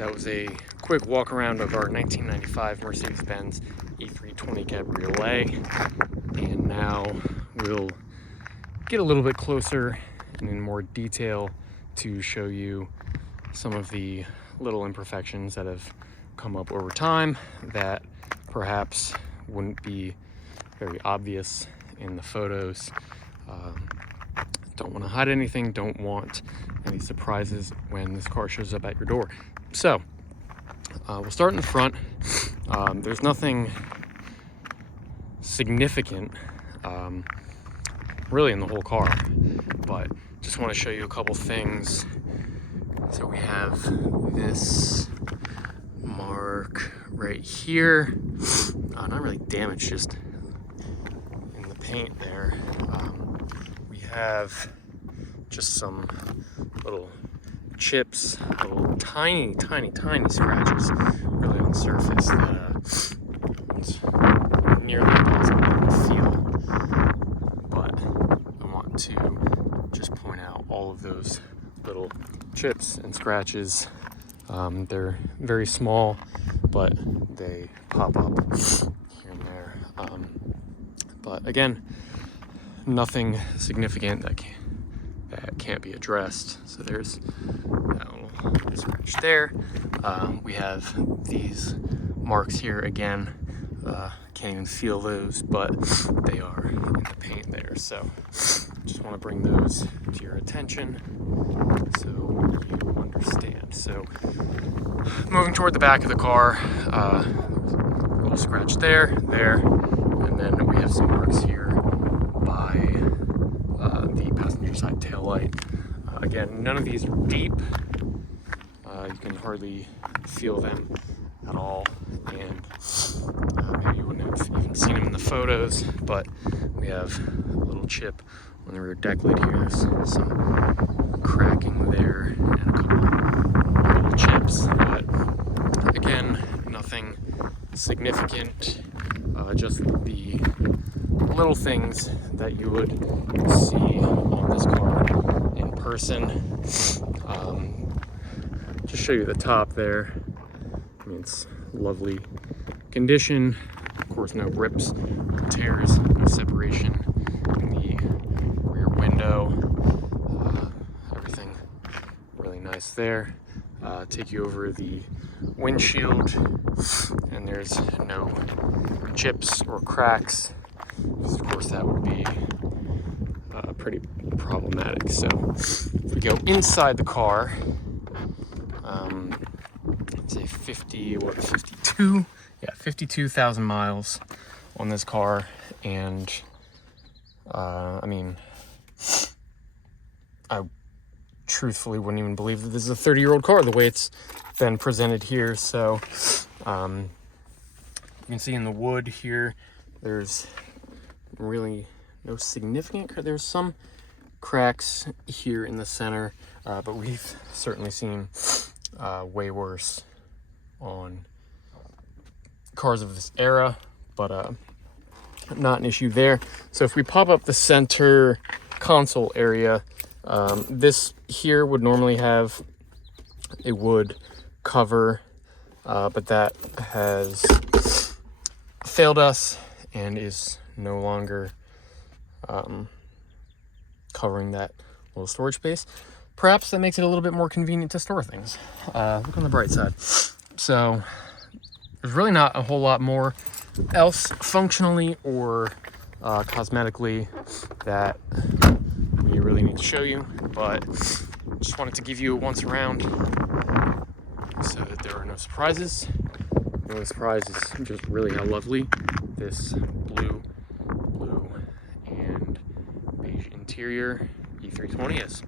That was a quick walk around of our 1995 Mercedes-Benz E320 Cabriolet, and now we'll get a little bit closer and in more detail to show you some of the little imperfections that have come up over time that perhaps wouldn't be very obvious in the photos. Don't want to hide anything, don't want any surprises when this car shows up at your door. So we'll start in the front. There's nothing significant really in the whole car, but just want to show you a couple things. So we have this mark right here, not really damaged, just in the paint there. We have just some little chips, little tiny scratches really on the surface that it's nearly impossible to feel. But I want to just point out all of those little chips and scratches. They're very small, but they pop up here and there. But again, nothing significant that can't be addressed. So there's that little scratch there. We have these marks here again. Can't even feel those, but they are in the paint there. So just want to bring those to your attention so you understand. So moving toward the back of the car, a little scratch there, and then we have some marks here by the passenger side tail light. Again, none of these are deep. You can hardly feel them at all, and maybe you wouldn't have even seen them in the photos, but we have a little chip on the rear deck lid here. There's some cracking there and a couple little chips, but again, nothing significant, just the little things that you would see on this car in person. Just show you the top there. I mean, it's lovely condition. Of course, no rips, no tears, no separation in the rear window. Everything really nice there. Take you over the windshield, and there's no chips or cracks. Of course, that would be pretty problematic. So if we go inside the car, say 52,000 miles on this car, and I mean, I truthfully wouldn't even believe that this is a 30-year-old car the way it's been presented here. So you can see in the wood here, there's really no significant, there's some cracks here in the center, but we've certainly seen way worse on cars of this era, but not an issue there. So if we pop up the center console area, this here would normally have a wood cover, but that has failed us and is no longer covering that little storage space. Perhaps that makes it a little bit more convenient to store things. Look on the bright side. So there's really not a whole lot more else functionally or cosmetically that we really need to show you, but just wanted to give you a once around so that there are no surprises. The only surprise is just really how lovely this blue and beige interior E320 is.